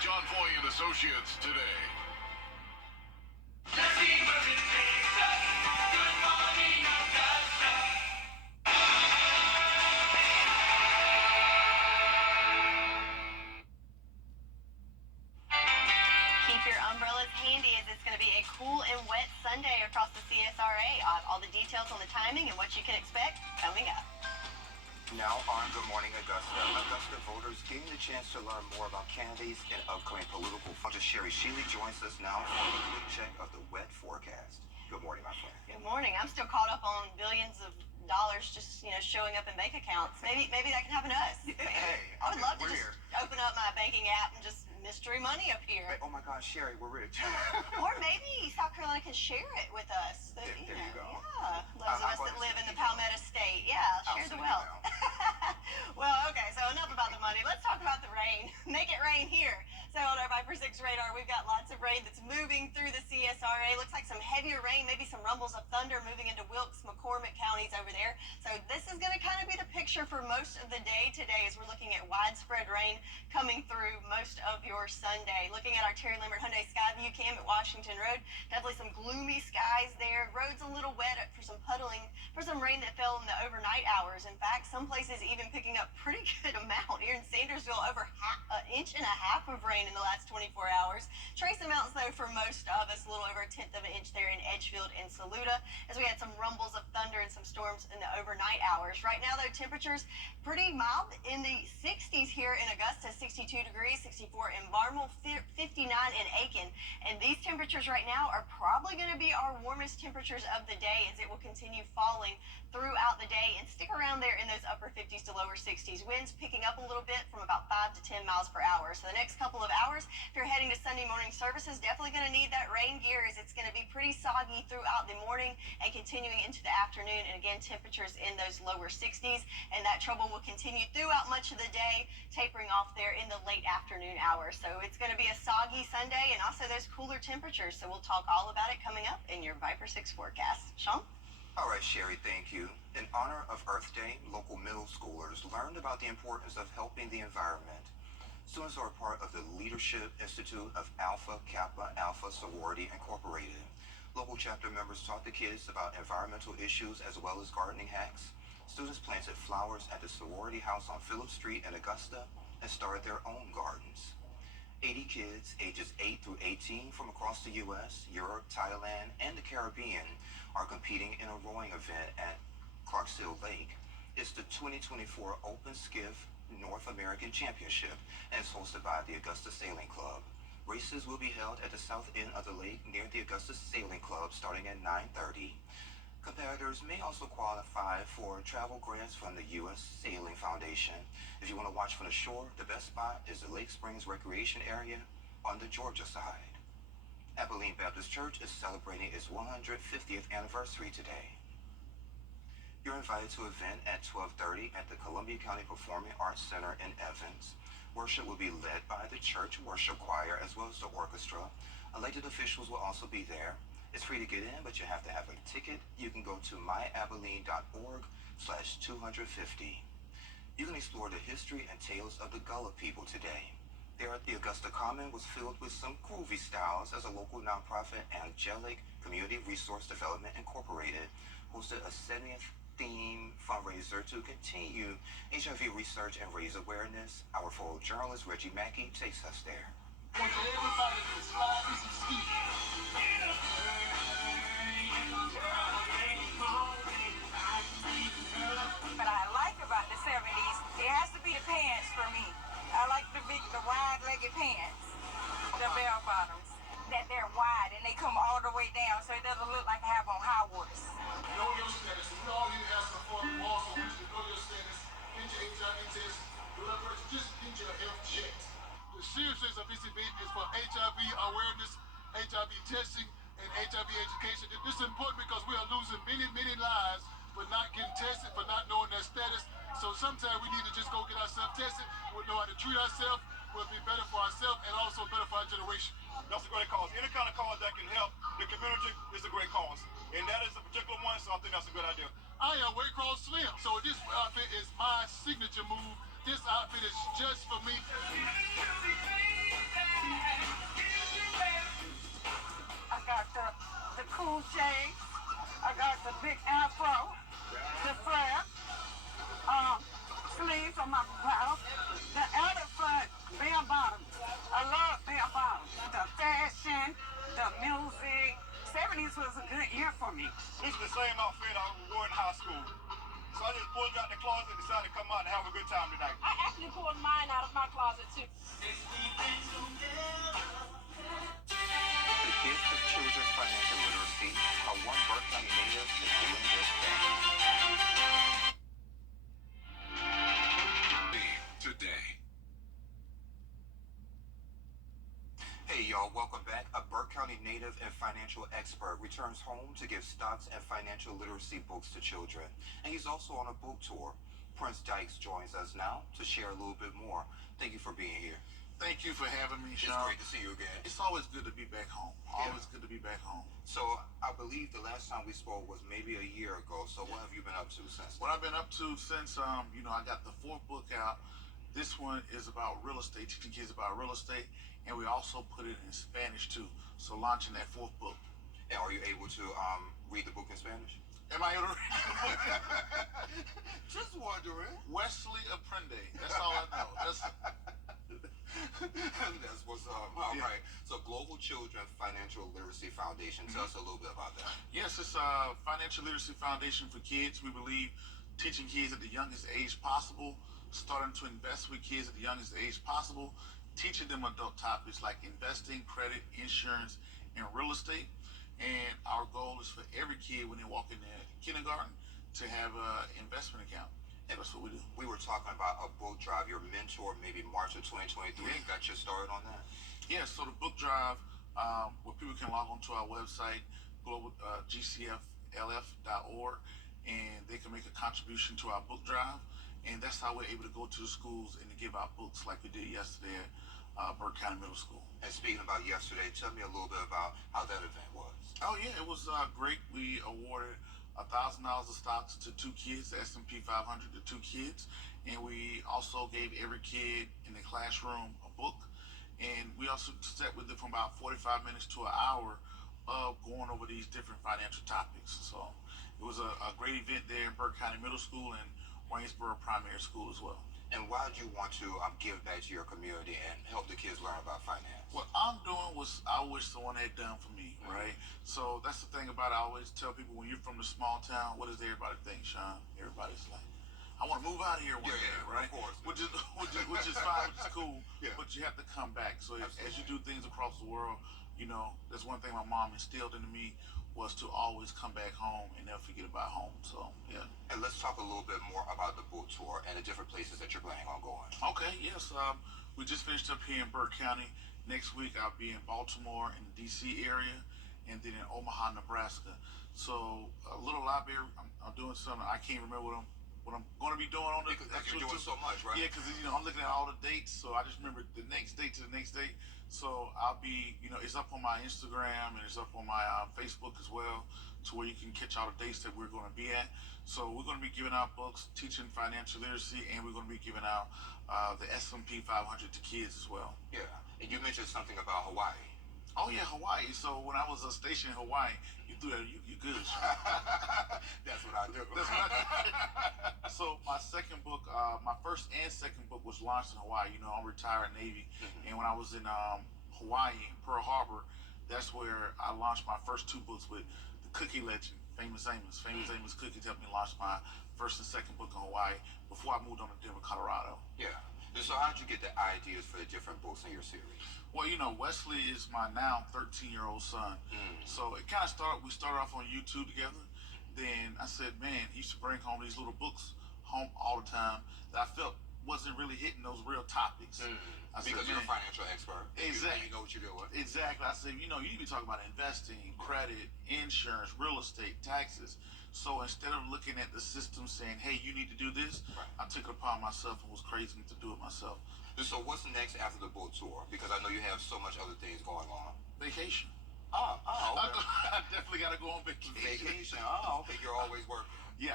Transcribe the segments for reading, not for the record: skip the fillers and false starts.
John Foy and Associates today. Keep your umbrellas handy as it's going to be a cool and wet Sunday across the CSRA. All the details on the timing and what you can expect coming up. Now on Good Morning Augusta. Augusta voters getting the chance to learn more about candidates and upcoming political funds. Sherry Sheely joins us now for a quick check of the wet forecast. Good morning, my friend. Good morning. I'm still caught up on billions of dollars just showing up in bank accounts. Maybe that can happen to us. Hey, I would love to just here. Open up my banking app and just mystery money up here. Oh my gosh, Sherry, we're rich. Or maybe South Carolina can share it with us. There you go. Yeah, those of us that live in the Palmetto State. Yeah, share the wealth. Well, okay, so enough about the money. Let's talk about the rain. Make it rain here. So on our Viper 6 radar, we've got lots of rain that's moving through the CSRA. Looks like some heavier rain, maybe some rumbles of thunder moving into Wilkes, McCormick counties over there. So this is going to kind of be the picture for most of the day today as we're looking at widespread rain coming through most of your Sunday. Looking at our Terry Lambert Hyundai Skyview cam at Washington Road, definitely some gloomy skies there. Roads a little wet for some puddling, for some rain that fell in the overnight hours. In fact, some places even picking up pretty good amount. Here in Sandersville, over an inch and a half of rain in the last 24 hours. Trace amounts, though, for most of us, a little over 1/10 of an inch there in Edgefield and Saluda, as we had some rumbles of thunder and some storms in the overnight hours. Right now, though, temperatures pretty mild in the 60s here in Augusta, 62 degrees, 64 in Barnwell, 59 in Aiken. And these temperatures right now are probably going to be our warmest temperatures of the day as it will continue falling throughout the day and stick around there in those upper 50s to lower 60s. Winds picking up a little bit from about 5 to 10 miles per hour. So the next couple of hours, if you're heading to Sunday morning services, definitely going to need that rain gear as it's going to be pretty soggy throughout the morning and continuing into the afternoon. And again, temperatures in those lower 60s, and that trouble will continue throughout much of the day, tapering off there in the late afternoon hours. So it's going to be a soggy Sunday and also those cooler temperatures. So we'll talk all about it coming up in your Viper 6 forecast. Sean? All right, Sherry, thank you. In honor of Earth Day, local middle schoolers learned about the importance of helping the environment. Students are part of the Leadership Institute of Alpha Kappa Alpha Sorority Incorporated. Local chapter members taught the kids about environmental issues as well as gardening hacks. Students planted flowers at the sorority house on Phillip Street in Augusta and started their own gardens. 80 kids ages 8 through 18 from across the U.S., Europe, Thailand, and the Caribbean are competing in a rowing event at Clarksville Lake. It's the 2024 Open Skiff North American Championship and is hosted by the Augusta Sailing Club. Races will be held at the south end of the lake near the Augusta Sailing Club starting at 9:30. Competitors may also qualify for travel grants from the U.S. Sailing Foundation. If you want to watch from the shore, the best spot is the Lake Springs Recreation Area on the Georgia side. Abilene Baptist Church is celebrating its 150th anniversary today. You're invited to an event at 12:30 at the Columbia County Performing Arts Center in Evans. Worship will be led by the church worship choir as well as the orchestra. Elected officials will also be there. It's free to get in, but you have to have a ticket. You can go to myabilene.org/250. You can explore the history and tales of the Gullah people today. There at the Augusta Common was filled with some groovy styles as a local nonprofit, Angelic Community Resource Development Incorporated, hosted a 70th theme fundraiser to continue HIV research and raise awareness. Our photojournalist Reggie Mackey takes us there. I want everybody to slide me some ski. What I like about the 70s, it has to be the pants for me. I like the wide-legged pants, the bell bottoms, that they're wide and they come all the way down so it doesn't look like I have on high waters. Know your status. We all need to have some form of laws on which to know your status, get your HIV test, whatever, just get your health checked. The seriousness of this event is for HIV awareness, HIV testing, and HIV education. This is important because we are losing many, many lives for not getting tested, for not knowing their status. So sometimes we need to just go get ourselves tested. We'll know how to treat ourselves. We'll be better for ourselves and also better for our generation. That's a great cause. Any kind of cause that can help the community is a great cause. And that is a particular one, so I think that's a good idea. I am Waycross Slim, so this outfit is my signature move. This outfit is just for me. the music. 70s was a good year for me. This is the same outfit I wore in high school. So I just pulled it out the closet and decided to come out and have a good time tonight. I actually pulled mine out of my closet too. The gift of children's financial literacy, how one Burke County native is doing this thing. Today. Hey y'all, welcome back. A Burke County native and financial expert returns home to give stocks and financial literacy books to children. And he's also on a book tour. Prince Dykes joins us now to share a little bit more. Thank you for being here. Thank you for having me, Sean. It's great to see you again. It's always good to be back home. Always good to be back home. So I believe the last time we spoke was maybe a year ago. So what have you been up to since? What I've been up to since, I got the 4th book out. This one is about real estate, teaching kids about real estate, and we also put it in Spanish too. So launching that 4th book. And are you able to read the book in Spanish? Am I able to read the book? Just wondering. Wesley Aprende. That's all I know. That's what's up. All right. So Global Children Financial Literacy Foundation. Tell us a little bit about that. Yes, it's a financial literacy foundation for kids. We believe teaching kids at the youngest age possible, starting to invest with kids at the youngest age possible, teaching them adult topics like investing, credit, insurance, and real estate. And our goal is for every kid when they walk in their kindergarten to have an investment account. And that's what we do. We were talking about a book drive. Your mentor, maybe March of 2023, got you started on that? Yeah, so the book drive, where people can log on to our website, GCFLF.org, and they can make a contribution to our book drive. And that's how we're able to go to the schools and to give out books like we did yesterday at Burke County Middle School. And speaking about yesterday, tell me a little bit about how that event was. Oh, yeah, it was great. We awarded $1,000 of stocks to 2 kids, the S&P 500 to 2 kids. And we also gave every kid in the classroom a book. And we also sat with them for about 45 minutes to an hour of going over these different financial topics. So it was a great event there in Burke County Middle School and Waynesboro Primary School as well. And why did you want to give back to your community and help the kids learn about finance? What I'm doing was I wish someone had done for me, right? So that's the thing about it. I always tell people when you're from the small town, what does everybody think, Sean? Everybody's like, I want to move out of here one day, right? Of course. Which is fine, which is cool. Yeah. But you have to come back. So as you do things across the world, that's one thing my mom instilled into me was to always come back home and never forget about home. So yeah. And let's talk a little bit more about the book tour and the different places that you're planning on going. Okay, yes. We just finished up here in Burke County. Next week I'll be in Baltimore and the DC area, and then in Omaha, Nebraska. So a little library. I'm doing something. I can't remember what I'm going to be doing on the. Because you're doing so much, right? Yeah, because I'm looking at all the dates, so I just remember the next date to the next date. So I'll be, it's up on my Instagram and it's up on my Facebook as well, to where you can catch all the dates that we're going to be at. So we're going to be giving out books, teaching financial literacy, and we're going to be giving out the S&P 500 to kids as well. Yeah, and you mentioned something about Hawaii. Oh yeah, Hawaii. So when I was stationed in Hawaii, you threw that. You good? That's what I do. That's what I do. So my second book, my first and second book was launched in Hawaii. I'm retired Navy, and when I was in Hawaii, Pearl Harbor, that's where I launched my first 2 books with the cookie legend, Famous Amos. Famous Amos Cookies helped me launch my first and second book in Hawaii before I moved on to Denver, Colorado. Yeah. And so how did you get the ideas for the different books in your series? Well, Wesley is my now 13-year-old son. So it kind of we started off on YouTube together. Then I said, man, he used to bring home these little books home all the time that I felt wasn't really hitting those real topics. Because you're a financial expert. Exactly. You know what you're doing. Exactly. I said, you need to be talking about investing, credit, insurance, real estate, taxes. So instead of looking at the system saying, hey, you need to do this, I took it upon myself and was crazy to do it myself. So what's next after the book tour? Because I know you have so much other things going on. Vacation. Oh, okay. I definitely got to go on vacation. Vacation. Oh, okay. You're always working. Yeah,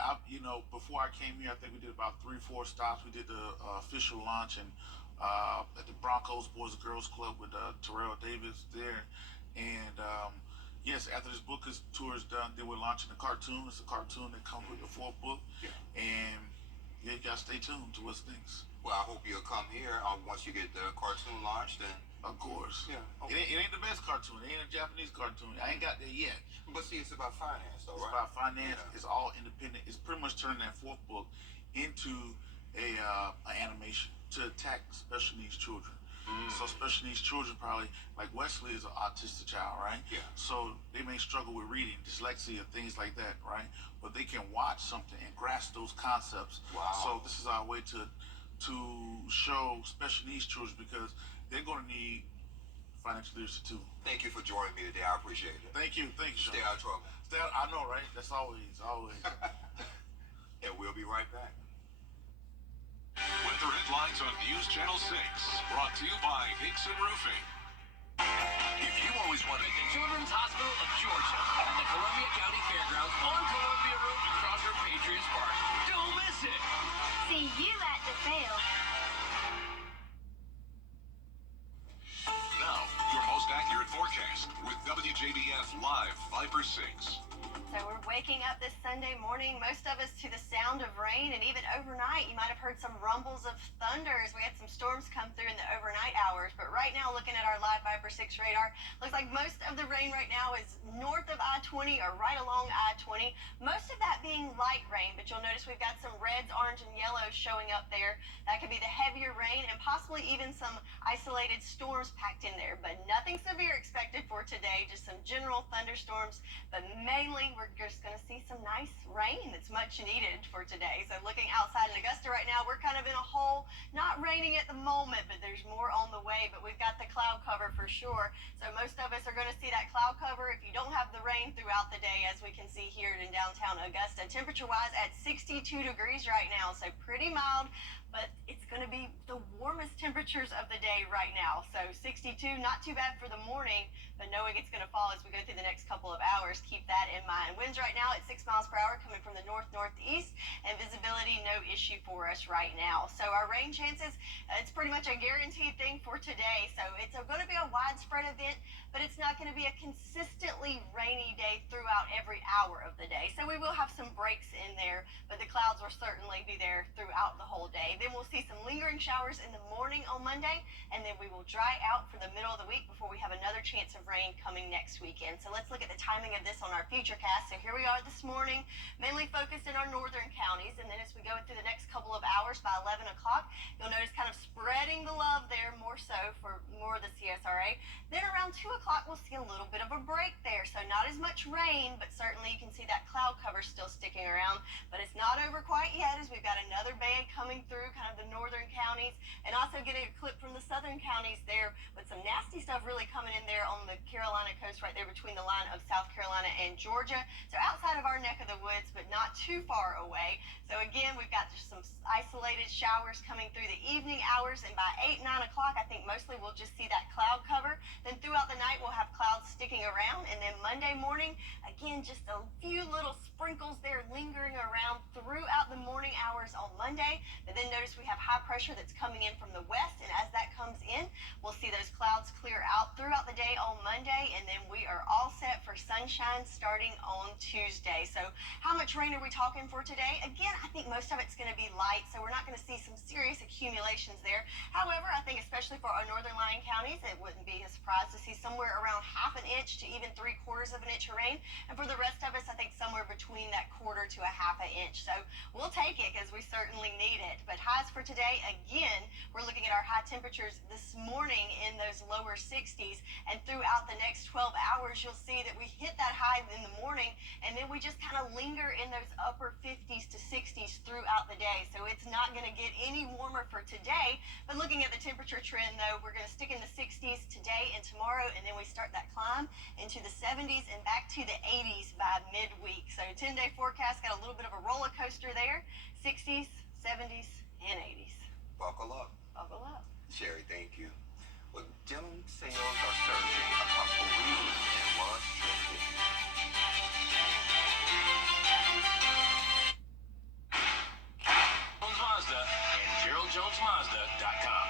before I came here, I think we did about 3-4 stops. We did the official launch and at the Broncos Boys and Girls Club with Terrell Davis there. And yes, after this book tour is done, then we're launching a cartoon. It's a cartoon that comes with the 4th book. Yeah. And you got to stay tuned to what's next. Well, I hope you'll come here once you get the cartoon launched and Of course. Yeah. It ain't the best cartoon. It ain't a Japanese cartoon. I ain't got there yet. But see, it's about finance, though, It's right? about finance. Yeah. It's all independent. It's pretty much turning that fourth book into an animation to attack special needs children. So special needs children probably, like Wesley is an autistic child, right? Yeah. So they may struggle with reading, dyslexia, things like that, right? But they can watch something and grasp those concepts. Wow. So this is our way to show special needs children, because they're going to need financial literacy too. Thank you for joining me today. I appreciate it. Thank you, Sean. Stay out of trouble. I know, right? That's always. And we'll be right back. Weather headlines on News Channel 6. Brought to you by Hickson Roofing. If you always wanted The Children's Hospital of Georgia at the Columbia County Fairgrounds on Columbia Road across from Patriots Park. Don't miss it. See you at the fair. now your most accurate forecast with WJBF Live 5 for 6. So we're waking up this Sunday morning, most of us to the sound of rain, and even overnight you might have heard some rumbles of thunder as we had some storms come through in the overnight hours. But right now, looking at our live 5 for 6 radar, looks like most of the rain right now is north of I-20 or right along I-20. Most of that being light rain, but you'll notice we've got some reds, orange, and yellows showing up there. That could be the heavier rain and possibly even some isolated storms packed in there, but nothing severe expected for today, just some general thunderstorms, but mainly we're just going to see some nice rain that's much needed for today. So looking outside in Augusta right now, we're kind of in a hole, not raining at the moment, but there's more on the way, but we've got the cloud cover for sure. So most of us are going to see that cloud cover if you don't have the rain throughout the day, as we can see here in downtown Augusta. Temperature-wise at 62 degrees right now, so pretty mild, but it's going to be the warmest temperatures of the day right now. So 62, not too bad for the morning, but knowing it's going to fall as we go through the next couple of hours, keep that in mind. Winds right now at 6 miles per hour coming from the north-northeast, and visibility no issue for us right now. So our rain chances, it's pretty much a guaranteed thing for today. So it's going to be a widespread event, but it's not going to be a consistently rainy day throughout every hour of the day. So we will have some breaks in there, but the clouds will certainly be there throughout the whole day. Then we'll see some lingering showers in the morning on Monday, and then we will dry out for the middle of the week before we have another chance of rain coming next weekend. So let's look at the timing of this on our futurecast. So here we are this morning, mainly focused in our northern counties, and then as we go through the next couple of hours by 11 o'clock, you'll notice kind of spreading the love there more so for more of the CSRA. Then around 2 o'clock, we'll see a little bit of a break there. So not as much rain, but certainly you can see that cloud cover still sticking around. But it's not over quite yet, as we've got another band coming through kind of the northern counties, and also getting a clip from the southern counties there with some nasty stuff really coming in there on the Carolina coast right there between the line of South Carolina and Georgia. So outside of our neck of the woods, but not too far away. So again, we've got just some isolated showers coming through the evening hours, and by 8, 9 o'clock, I think mostly we'll just see that cloud cover. Then throughout the night, we'll have clouds sticking around, and then Monday morning, again, just a few little sprinkles there lingering around throughout the morning hours on Monday. But then notice we have high pressure that's coming in from the west, and as that comes in, we'll see those clouds clear out throughout the day on Monday, and then we are all set for sunshine starting on Tuesday. So how much rain are we talking for today? Again, I think most of it's going to be light, so we're not going to see some serious accumulations there. However, I think especially for our northern lying counties, it wouldn't be a surprise to see somewhere around half an inch to even 3/4 of an inch of rain. And for the rest of us, I think somewhere between that quarter to a half an inch. So we'll take it because we certainly need it. But highs for today, again, we're looking at our high temperatures this morning in those lower 60s. And throughout the next 12 hours, you'll see that we hit that high in the morning, and then we just kind of linger in those upper 50s to 60s throughout the day. So it's not going to get any warmer for today. But looking at the temperature trend, though, we're going to stick in the 60s today and tomorrow, and then we start that climb into the 70s and back to the 80s by midweek. So 10-day forecast got a little bit of a roller coaster there, 60s, 70s, and 80s. Buckle up. Buckle up. Sherry, thank you. Well, denim sales are surging across the region and was trending. Jones Mazda and GeraldJonesMazda.com.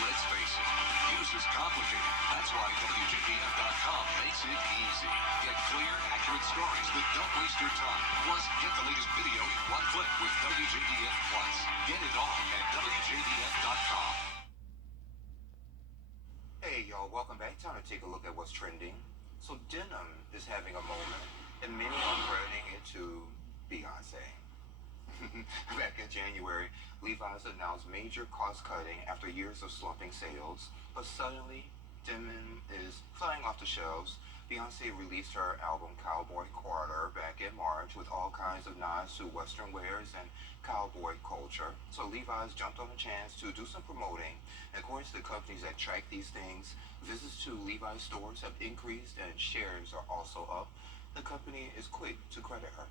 Let's face it, news is complicated. That's why WJBF.com makes it easy. Get clear, accurate stories that don't waste your time. Plus, get the latest video in one click with WJBF Plus. Get it all at WJBF.com. Well, welcome back. Time to take a look at what's trending. So denim is having a moment, and many are crediting it to Beyonce. Back in January, Levi's announced major cost cutting after years of slumping sales, but suddenly denim is flying off the shelves. Beyonce released her album Cowboy Carter back in March with all kinds of nods to Western wears and cowboy culture. So Levi's jumped on the chance to do some promoting. According to the companies that track these things, visits to Levi's stores have increased and shares are also up. The company is quick to credit her.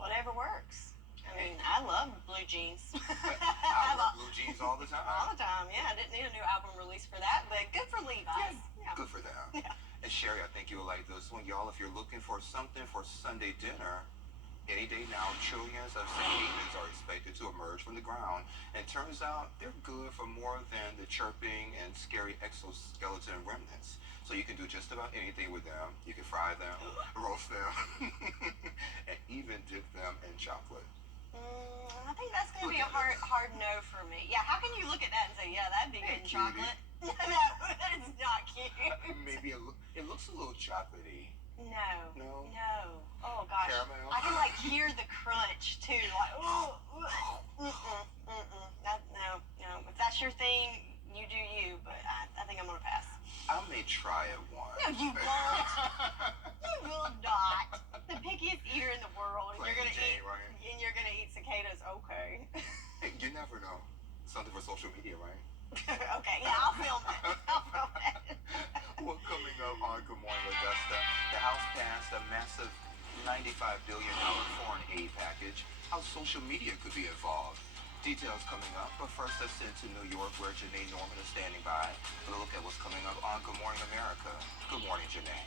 Whatever works. I mean, I love blue jeans. I wear blue jeans all the time. All the time, yeah. I didn't need a new album release for that, but good for Levi's. Yeah. Good for them. Yeah. And Sherry, I think you will like this one. Y'all, if you're looking for something for Sunday dinner, any day now, trillions of cicadas are expected to emerge from the ground. And it turns out they're good for more than the chirping and scary exoskeleton remnants. So you can do just about anything with them. You can fry them, roast them, and even dip them in chocolate. I think that's going to be a hard no for me. Yeah, how can you look at that and say, yeah, that'd be good in chocolate? No, that is not cute. Maybe it looks a little chocolatey. No. Oh gosh, Caramel? I can like hear the crunch too. Like, no. If that's your thing, you do you. But I think I'm gonna pass. I may try it once. No, you won't. You will not. The pickiest eater in the world, and Plain you're gonna Jane, eat. right? And you're gonna eat cicadas. Okay. Hey, you never know. Something for social media, right? Okay. Yeah, I'll film it. Well, coming up on Good Morning Augusta, the House passed a massive $95 billion foreign aid package. How social media could be involved. Details coming up, but first let's send to New York where Janae Norman is standing by with a look at what's coming up on Good Morning America. Good morning, Janae.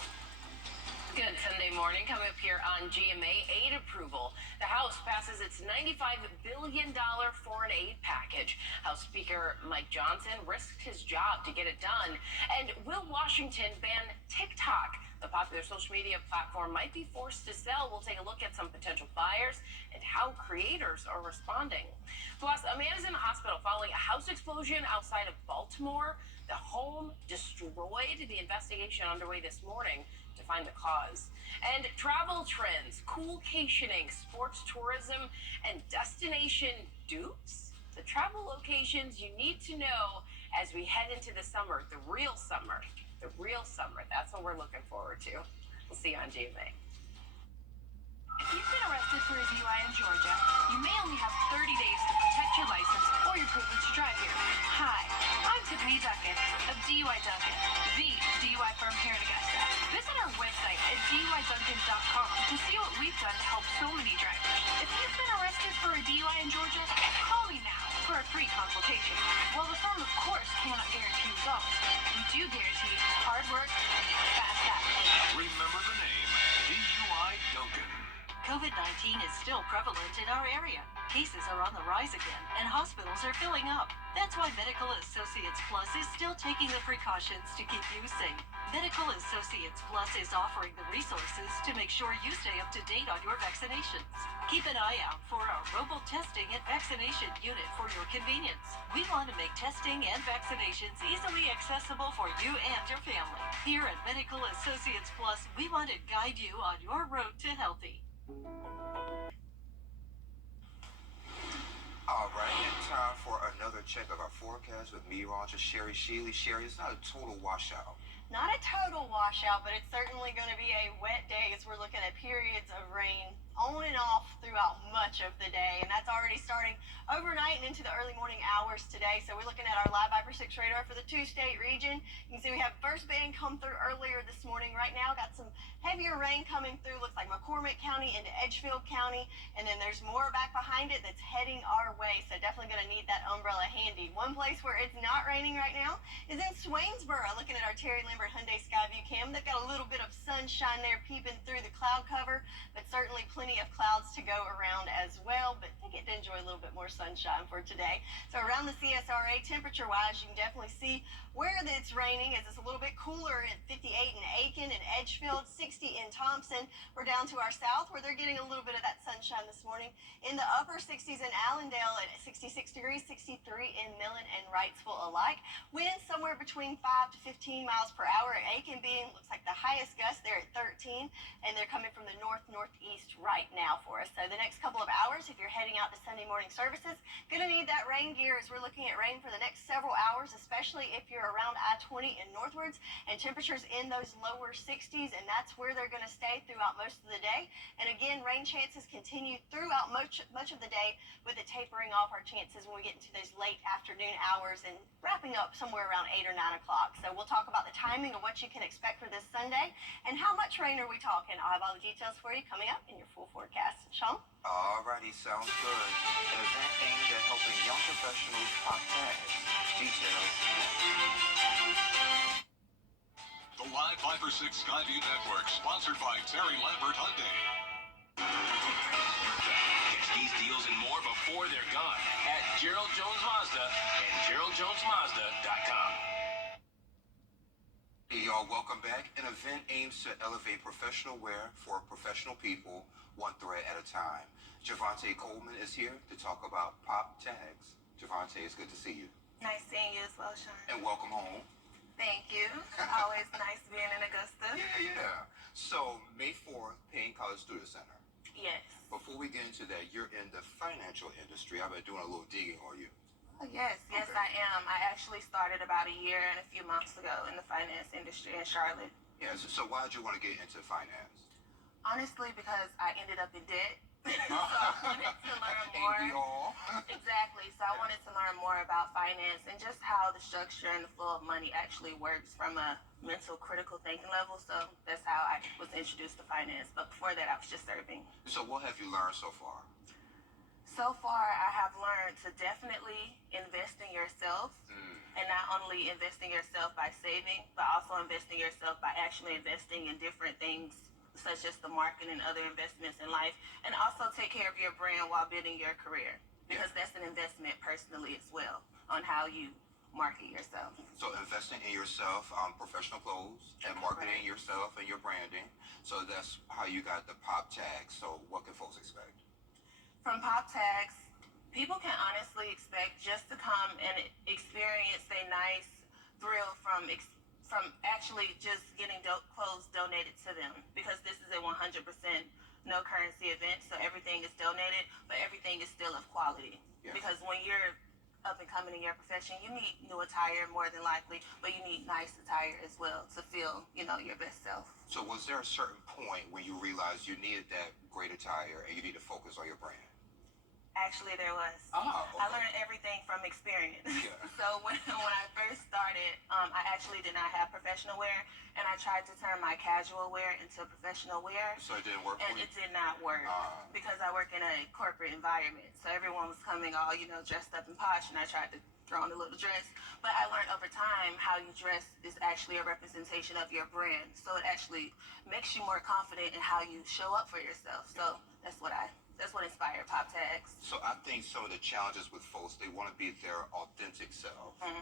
Good Sunday morning. Coming up here on GMA aid approval. The House passes its $95 billion foreign aid package. House Speaker Mike Johnson risked his job to get it done. And will Washington ban TikTok? The popular social media platform might be forced to sell. We'll take a look at some potential buyers and how creators are responding. Plus, a man is in the hospital following a house explosion outside of Baltimore. The home destroyed. The investigation underway this morning to find the cause. And travel trends, coolcationing, sports tourism, and destination dupes. The travel locations you need to know as we head into the summer, the real summer. The real summer. That's what we're looking forward to. We'll see you on GMA. If you've been arrested for a DUI in Georgia, you may only have 30 days to protect your license or your privilege to drive here. Hi, I'm Tiffany Duncan of DUI Duncan, the DUI firm here in Augusta. Visit our website at DUIDuncan.com to see what we've done to help so many drivers. If you've been arrested for a DUI in Georgia, call me now for a free consultation. While the firm, of course, cannot guarantee results, we do guarantee hard work and fast action. Remember the name, DUI Duncan. COVID-19 is still prevalent in our area. Cases are on the rise again, and hospitals are filling up. That's why Medical Associates Plus is still taking the precautions to keep you safe. Medical Associates Plus is offering the resources to make sure you stay up to date on your vaccinations. Keep an eye out for our mobile testing and vaccination unit for your convenience. We want to make testing and vaccinations easily accessible for you and your family. Here at Medical Associates Plus, we want to guide you on your road to healthy. All right, and time for another check of our forecast with meteorologist Sherry Sheely. Sherry, it's not a total washout. Not a total washout, but it's certainly going to be a wet day as we're looking at periods of rain on and off throughout much of the day. And that's already starting overnight and into the early morning hours today. So we're looking at our live Viper 6 radar for the two-state region. You can see we have first band come through earlier this morning. Right now, got some heavier rain coming through. Looks like McCormick County into Edgefield County. And then there's more back behind it that's heading our way. So definitely going to need that umbrella handy. One place where it's not raining right now is in Swainsboro. Looking at our Terry Lambert Hyundai Skyview cam. They've got a little bit of sunshine there peeping through the cloud cover, but certainly plenty plenty of clouds to go around as well, but they get to enjoy a little bit more sunshine for today. So around the CSRA, temperature-wise, you can definitely see where it's raining as it's a little bit cooler at 58 in Aiken and Edgefield, 60 in Thompson. We're down to our south where they're getting a little bit of that sunshine this morning. In the upper 60s in Allendale at 66 degrees, 63 in Millen and Wrightsville alike. Winds somewhere between 5 to 15 miles per hour. At Aiken being, looks like the highest gust there at 13, and they're coming from the northeast right now for us. So the next couple of hours, if you're heading out to Sunday morning services, going to need that rain gear as we're looking at rain for the next several hours, especially if you're around I-20 and northwards, and temperatures in those lower 60s, and that's where they're going to stay throughout most of the day. And again, rain chances continue throughout much of the day, with it tapering off our chances when we get into those late afternoon hours and wrapping up somewhere around 8 or 9 o'clock. So we'll talk about the timing of what you can expect for this Sunday and how much rain are we talking. I'll have all the details for you coming up in your full forecast. Sean? Alrighty, sounds good. An event aimed at helping young professionals pop tags. Details. The Live 5 for 6 Skyview Network, sponsored by Terry Lambert Hyundai. Catch these deals and more before they're gone at Gerald Jones Mazda and GeraldJonesMazda.com. Hey y'all, welcome back. An event aims to elevate professional wear for professional people, one thread at a time. Javante Coleman is here to talk about pop tags. Javante, it's good to see you. Nice seeing you as well, Sean. And welcome home. Thank you. Always nice being in Augusta. Yeah. So, May 4th, Payne College Student Center. Yes. Before we get into that, you're in the financial industry. I've been doing a little digging on you. Yes, Okay. I am. I actually started about a year and a few months ago in the finance industry in Charlotte. Yeah, so why did you want to get into finance? Honestly, because I ended up in debt. So I wanted to learn more. Ain't we all? Exactly. So I wanted to learn more about finance and just how the structure and the flow of money actually works from a mental critical thinking level. So that's how I was introduced to finance. But before that, I was just serving. So what have you learned so far? So far, I have learned to definitely invest in yourself, and not only invest in yourself by saving, but also invest in yourself by actually investing in different things, such as the market and other investments in life, and also take care of your brand while building your career, because that's an investment personally as well on how you market yourself. So investing in yourself, professional clothes, and marketing yourself and your branding. So that's how you got the pop tag. So what can folks expect? From pop tags, people can honestly expect just to come and experience a nice thrill from actually just getting clothes donated to them, because this is a 100% no currency event, so everything is donated, but everything is still of quality. Yeah. Because when you're up and coming in your profession, you need new attire more than likely, but you need nice attire as well to feel, your best self. So was there a certain point when you realized you needed that great attire and you need to focus on your brand? Actually, there was. Oh, okay. I learned everything from experience. Yeah. So when I first started, I actually did not have professional wear, and I tried to turn my casual wear into professional wear. So it didn't work for And you? it did not work because I work in a corporate environment. So everyone was coming all, dressed up and posh, and I tried to throw on a little dress. But I learned over time how you dress is actually a representation of your brand. So it actually makes you more confident in how you show up for yourself. So that's what inspired pop tags. So I think some of the challenges with folks, they want to be their authentic self and,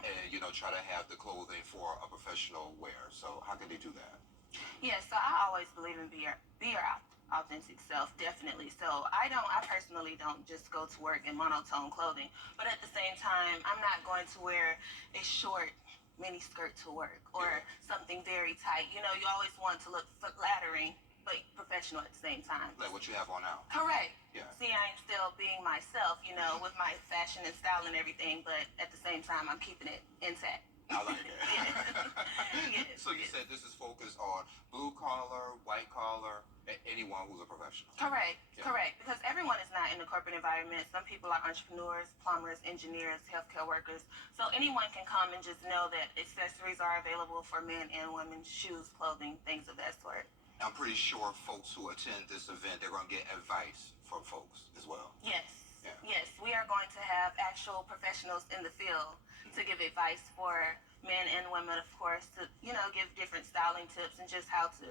try to have the clothing for a professional wear. So how can they do that? Yeah, so I always believe in be your authentic self, definitely. So I personally don't just go to work in monotone clothing, but at the same time, I'm not going to wear a short mini skirt to work or something very tight. You always want to look flattering, but professional at the same time. Like what you have on now. Correct. Yeah. See, I'm still being myself, with my fashion and style and everything, but at the same time, I'm keeping it intact. I like that. Yes. So you said this is focused on blue collar, white collar, anyone who's a professional. Correct. Yeah. Correct. Because everyone is not in the corporate environment. Some people are entrepreneurs, plumbers, engineers, healthcare workers. So anyone can come and just know that accessories are available for men and women, shoes, clothing, things of that sort. I'm pretty sure folks who attend this event, they're going to get advice from folks as well. Yes. Yeah. Yes. We are going to have actual professionals in the field to give advice for men and women, of course, to, give different styling tips and just how to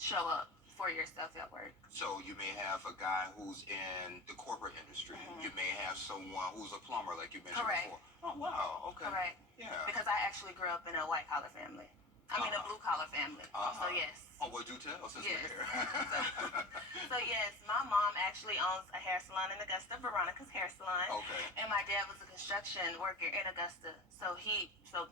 show up for yourself at work. So you may have a guy who's in the corporate industry. You may have someone who's a plumber, like you mentioned Correct. before. Oh, wow. Okay. Correct. Yeah. Because I actually grew up in a white collar family. I mean, a blue collar family. So yes. Oh, well, do tell since Yes. we're here. So yes, my mom actually owns a hair salon in Augusta, Veronica's Hair Salon. Okay. And my dad was a construction worker in Augusta. So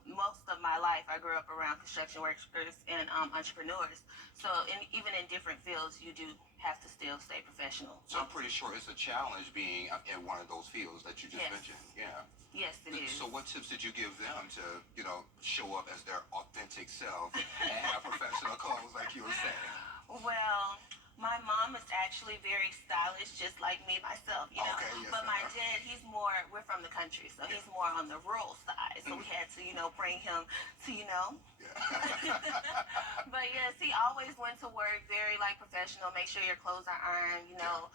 most of my life I grew up around construction workers and entrepreneurs. So even in different fields, you do have to still stay professional. So I'm pretty sure it's a challenge being in one of those fields that you just mentioned. Yeah. Yes, it is. So what tips did you give them to, show up as their authentic self and have professional clothes like you were saying? Well, my mom is actually very stylish, just like me myself, Okay, yes, but my dad, we're from the country, so he's more on the rural side. So we had to, bring him to, But yes, he always went to work very professional. Make sure your clothes are ironed, don't,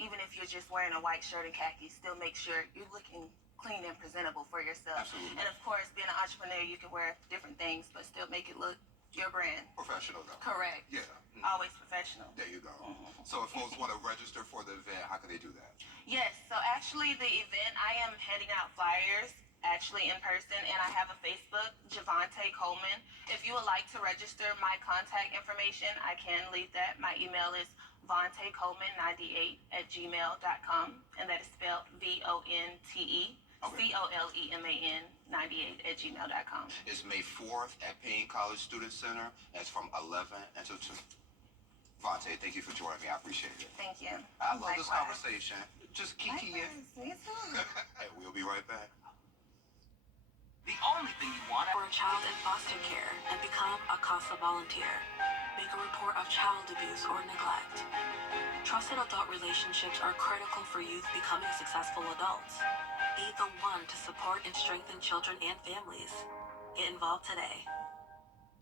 even if you're just wearing a white shirt and khakis, still make sure you're looking clean and presentable for yourself. Absolutely. And of course, being an entrepreneur, you can wear different things, but still make it look your brand. Professional, though. Correct. Yeah. Always professional. There you go. So if folks want to register for the event, how can they do that? Yes, so actually the event, I am handing out flyers actually in person, and I have a Facebook, Javante Coleman. If you would like to register, my contact information, I can leave that. My email is vontecoleman98@gmail.com, and that is spelled VONTE COLEMAN98@gmail.com. It's May 4th at Payne College Student Center. It's from 11 until 2. Vontae, thank you for joining me. I appreciate it. Thank you. I love this Likewise. conversation. Just kiki in. Me too. Hey, we'll be right back. The only thing you want For a child in foster care and become a CASA volunteer. Make a report of child abuse or neglect. Trusted adult relationships are critical for youth becoming successful adults. Be the one to support and strengthen children and families. Get involved today.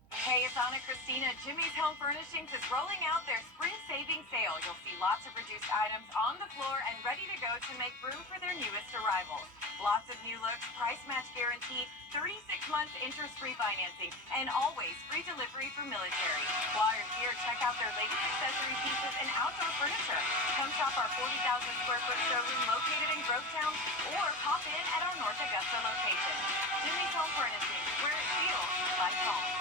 Hey, it's Anna Christina. Jimmy's Home Furnishings is rolling out their spring savings sale. You'll see lots of reduced items on the floor and ready to go to make room for their newest arrivals. Lots of new looks, price match guarantee, 36 months interest-free financing, and always free delivery for military. While you're here, check out their latest accessory pieces and outdoor furniture. Come shop our 40,000 square foot showroom located in Grovetown, or pop in at our North Augusta location. Jimmy's Home Furnishings, where it feels like home.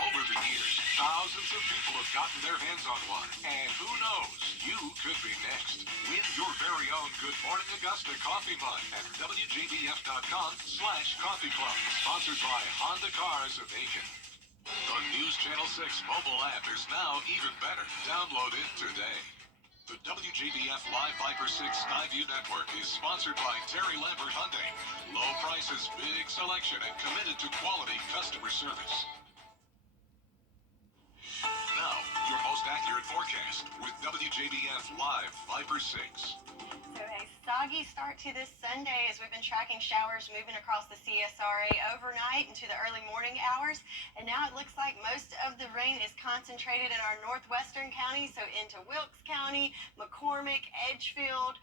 Over the years, thousands of people have gotten their hands on one. And who knows, you could be next. Win your very own Good Morning Augusta coffee mug at WJBF.com/coffee club. Sponsored by Honda Cars of Aiken. The News Channel 6 mobile app is now even better. Download it today. The WJBF Live Viper 6 Skyview Network is sponsored by Terry Lambert Hyundai. Low prices, big selection, and committed to quality customer service. Now, your most accurate forecast with WJBF Live Viper 6. So a soggy start to this Sunday as we've been tracking showers moving across the CSRA overnight into the early morning hours. And now it looks like most of the rain is concentrated in our northwestern counties, so into Wilkes County, McCormick, Edgefield,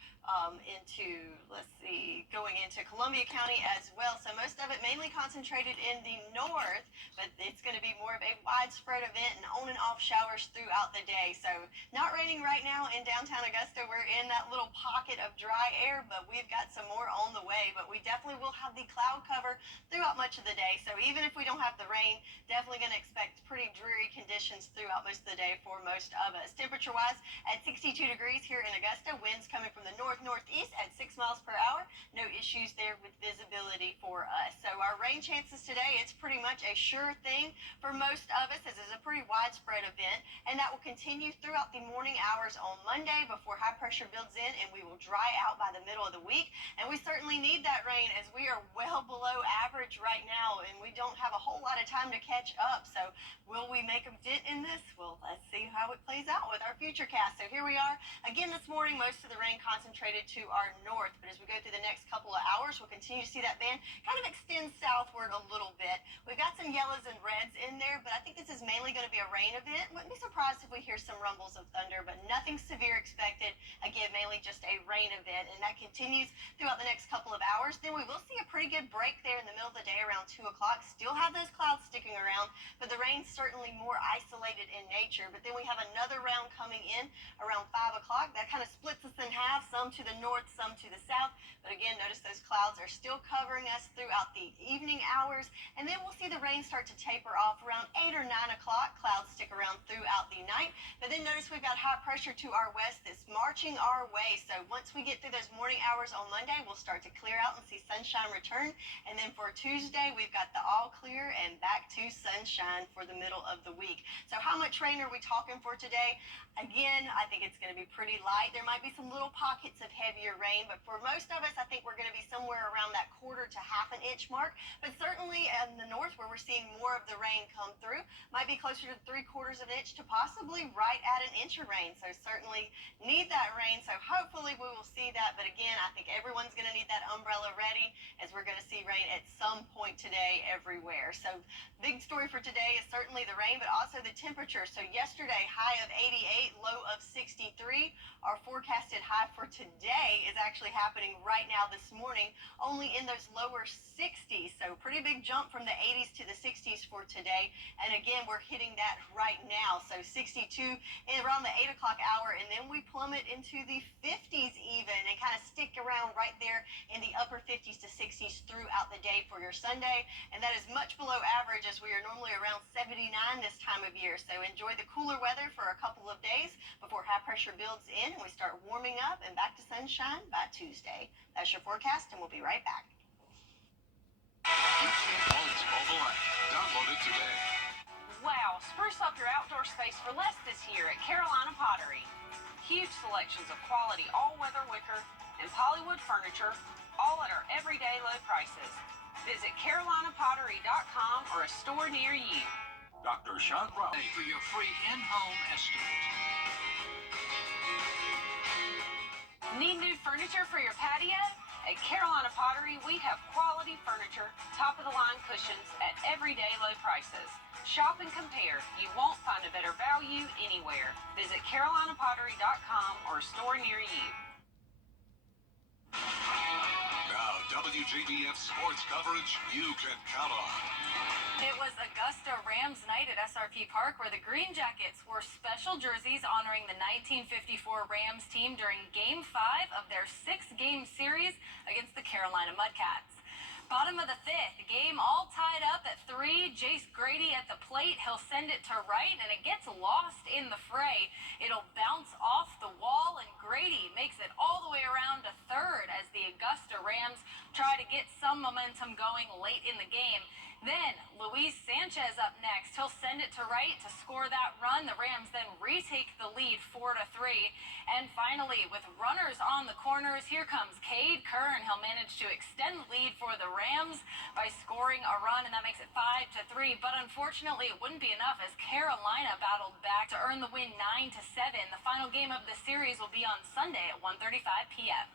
going into Columbia County as well. So most of it mainly concentrated in the north, but it's going to be more of a widespread event and on and off showers throughout the day. So not raining right now in downtown Augusta. We're in that little pocket of dry air, but we've got some more on the way. But we definitely will have the cloud cover throughout much of the day. So even if we don't have the rain, definitely going to expect pretty dreary conditions throughout most of the day for most of us. Temperature-wise, at 62 degrees here in Augusta, winds coming from the northeast at 6 miles per hour. No issues there with visibility for us. So our rain chances today, it's pretty much a sure thing for most of us, as it's a pretty widespread event, and that will continue throughout the morning hours on Monday before high pressure builds in and we will dry out by the middle of the week. And we certainly need that rain, as we are well below average right now and we don't have a whole lot of time to catch up. So will we make a dent in this? Well, let's see how it plays out with our future cast. So here we are again this morning. Most of the rain concentrated to our north, but as we go through the next couple of hours, we'll continue to see that band kind of extend southward a little bit. We've got some yellows and reds in there, but I think this is mainly going to be a rain event. Wouldn't be surprised if we hear some rumbles of thunder, but nothing severe expected. Again, mainly just a rain event, and that continues throughout the next couple of hours. Then we will see a pretty good break there in the middle of the day around 2 o'clock. Still have those clouds sticking around, around, but the rain's certainly more isolated in nature. But then we have another round coming in around 5 o'clock. That kind of splits us in half, some to the north, some to the south. But again, notice those clouds are still covering us throughout the evening hours, and then we'll see the rain start to taper off around 8 or 9 o'clock. Clouds stick around throughout the night, but then notice we've got high pressure to our west that's marching our way. So once we get through those morning hours on Monday, we'll start to clear out and see sunshine return. And then for Tuesday, we've got the all clear and back to sunshine for the middle of the week. So how much rain are we talking for today? Again, I think it's going to be pretty light. There might be some little pockets of heavier rain, but for most of us, I think we're going to be somewhere around that quarter to half an inch mark. But certainly in the north, where we're seeing more of the rain come through, might be closer to 3/4 of an inch to possibly right at an inch of rain. So certainly need that rain. So hopefully we will see that. But again, I think everyone's going to need that umbrella ready, as we're going to see rain at some point today everywhere. So big story for today is certainly the rain, but also the temperature. So yesterday, high of 88, low of 63. Our forecasted high for today is actually happening right now this morning, only in those lower 60s. So pretty big jump from the 80s to the 60s for today. And again, we're hitting that right now. So 62 around the 8 o'clock hour, and then we plummet into the 50s even, and kind of stick around right there in the upper 50s to 60s throughout the day for your Sunday. And that is much below average, as we are normally around 79 this time of year. So enjoy the cooler weather for a couple of days before high pressure builds in and we start warming up and back to sunshine by Tuesday. That's your forecast, and we'll be right back. UT mobile app. Download it today. Wow, spruce up your outdoor space for less this year at Carolina Pottery. Huge selections of quality all-weather wicker and polywood furniture, all at our everyday low prices. Visit carolinapottery.com or a store near you. Dr. Sean Brown for your free in-home estimate. Need new furniture for your patio? At Carolina Pottery, we have quality furniture, top-of-the-line cushions at everyday low prices. Shop and compare. You won't find a better value anywhere. Visit carolinapottery.com or a store near you. Now, WJBF sports coverage you can count on. It was Augusta Rams night at SRP Park, where the Green Jackets wore special jerseys honoring the 1954 Rams team during Game 5 of their 6-game series against the Carolina Mudcats. Bottom of the 5th, game all tied up at 3. Jace Grady at the plate. He'll send it to right, and it gets lost in the fray. It'll bounce off the wall, and Grady makes it all the way around to third as the Augusta Rams try to get some momentum going late in the game. Then Luis Sanchez up next. He'll send it to right to score that run. The Rams then retake the lead 4-3. And finally, with runners on the corners, here comes Cade Kern. He'll manage to extend the lead for the Rams by scoring a run, and that makes it 5-3. But unfortunately, it wouldn't be enough as Carolina battled back to earn the win 9-7. The final game of the series will be on Sunday at 1:35 p.m.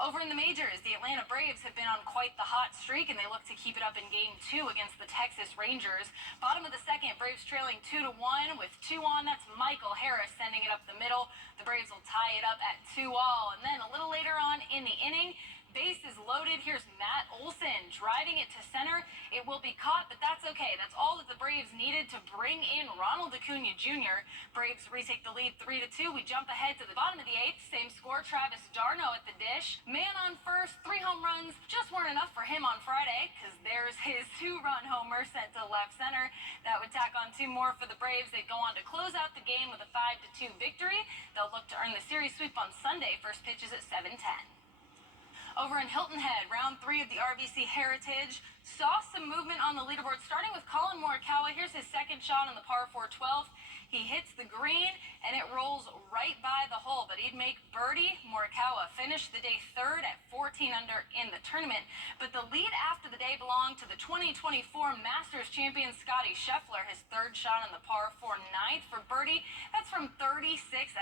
Over in the majors, the Atlanta Braves have been on quite the hot streak, and they look to keep it up in Game 2 against the Texas Rangers. Bottom of the second, Braves trailing 2-1 with 2 on. That's Michael Harris sending it up the middle. The Braves will tie it up at 2-all. And then a little later on in the inning, bases loaded. Here's Matt Olson driving it to center. It will be caught, but that's okay. That's all that the Braves needed to bring in Ronald Acuna Jr. Braves retake the lead 3-2. We jump ahead to the bottom of the 8th. Same score, Travis d'Arnaud at the dish. Man on first, 3 home runs. Just weren't enough for him on Friday, because there's his 2-run homer sent to left center. That would tack on 2 more for the Braves. They'd go on to close out the game with a 5-2 victory. They'll look to earn the series sweep on Sunday. First pitch is at 7:10. Over in Hilton Head, round 3 of the RBC Heritage, saw some movement on the leaderboard, starting with Colin Morikawa. Here's his second shot on the par 4 12th. He hits the green, and it rolls right by the hole, but he'd make birdie. Morikawa finished the day 3rd at 14 under in the tournament, but the lead after the day belonged to the 2024 Masters champion Scotty Scheffler. His 3rd shot on the par 4 9th for birdie. That's from 36.5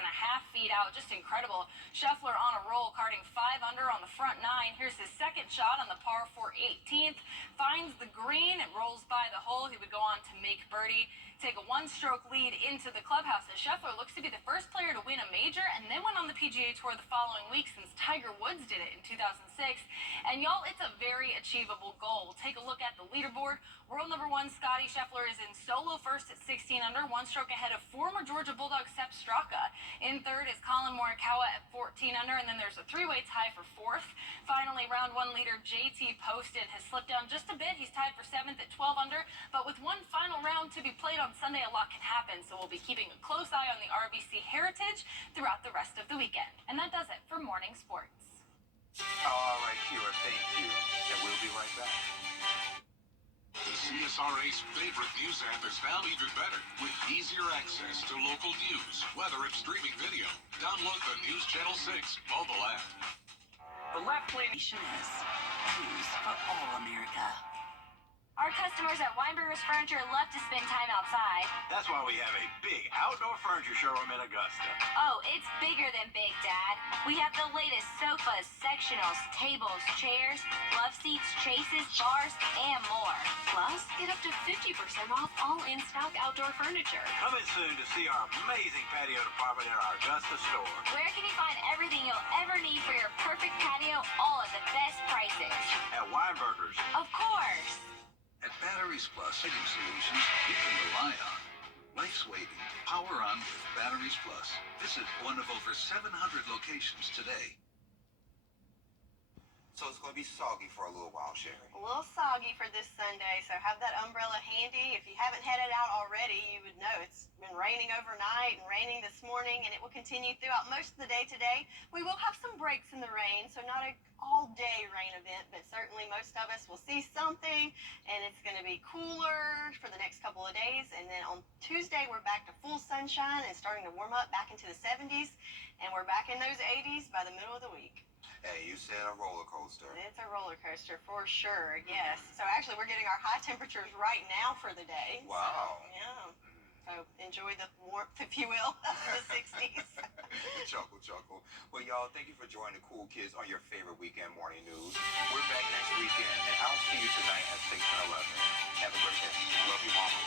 feet out. Just incredible. Scheffler on a roll, carding 5 under on the front 9. Here's his second shot on the par 4 18th. Finds the green. It rolls by the hole. He would go on to make birdie, take a 1-stroke lead into into the clubhouse as Scheffler looks to be the first player to win a major and then went on the PGA Tour the following week since Tiger Woods did it in 2006. And y'all, it's a very achievable goal. Take a look at the leaderboard. World number one Scotty Scheffler is in solo first at 16 under, one stroke ahead of former Georgia Bulldog Sepp Straka. In third is Colin Morikawa at 14 under, and then there's a three-way tie for fourth. Finally, round one leader JT Poston has slipped down just a bit. He's tied for seventh at 12 under, but with one final round to be played on Sunday, a lot can happen, so we'll be keeping a close eye on the RBC heritage throughout the rest of the weekend. And that does it for Morning Sports. All right, Kira, thank you. And we'll be right back. The CSRA's favorite news app is now even better with easier access to local news, weather, and streaming video. Download the News Channel 6 mobile app. The left lane is news for all America. Our customers at Weinberger's Furniture love to spend time outside. That's why we have a big outdoor furniture showroom in Augusta. Oh, it's bigger than big, Dad. We have the latest sofas, sectionals, tables, chairs, love seats, chases, bars, and more. Plus, get up to 50% off all in-stock outdoor furniture. Come in soon to see our amazing patio department in our Augusta store. Where can you find everything you'll ever need for your perfect patio, all at the best prices? At Weinberger's. Of course. At Batteries Plus, lighting solutions you can rely on. Life's waiting. Power on with Batteries Plus. Visit one of over 700 locations today. So it's going to be soggy for a little while, Sherry. A little soggy for this Sunday, so have that umbrella handy. If you haven't headed out already, you would know it's been raining overnight and raining this morning, and it will continue throughout most of the day today. We will have some breaks in the rain, so not an all-day rain event, but certainly most of us will see something, and it's going to be cooler for the next couple of days. And then on Tuesday, we're back to full sunshine and starting to warm up back into the 70s, and we're back in those 80s by the middle of the week. Hey, you said a roller coaster. It's a roller coaster for sure, yes. So actually, we're getting our high temperatures right now for the day. Wow. So, yeah. So enjoy the warmth, if you will, of the 60s. Chuckle. Well, y'all, thank you for joining the Cool Kids on your favorite weekend morning news. We're back next weekend, and I'll see you tonight at 6 and 11. Have a great day. Love you, Mama.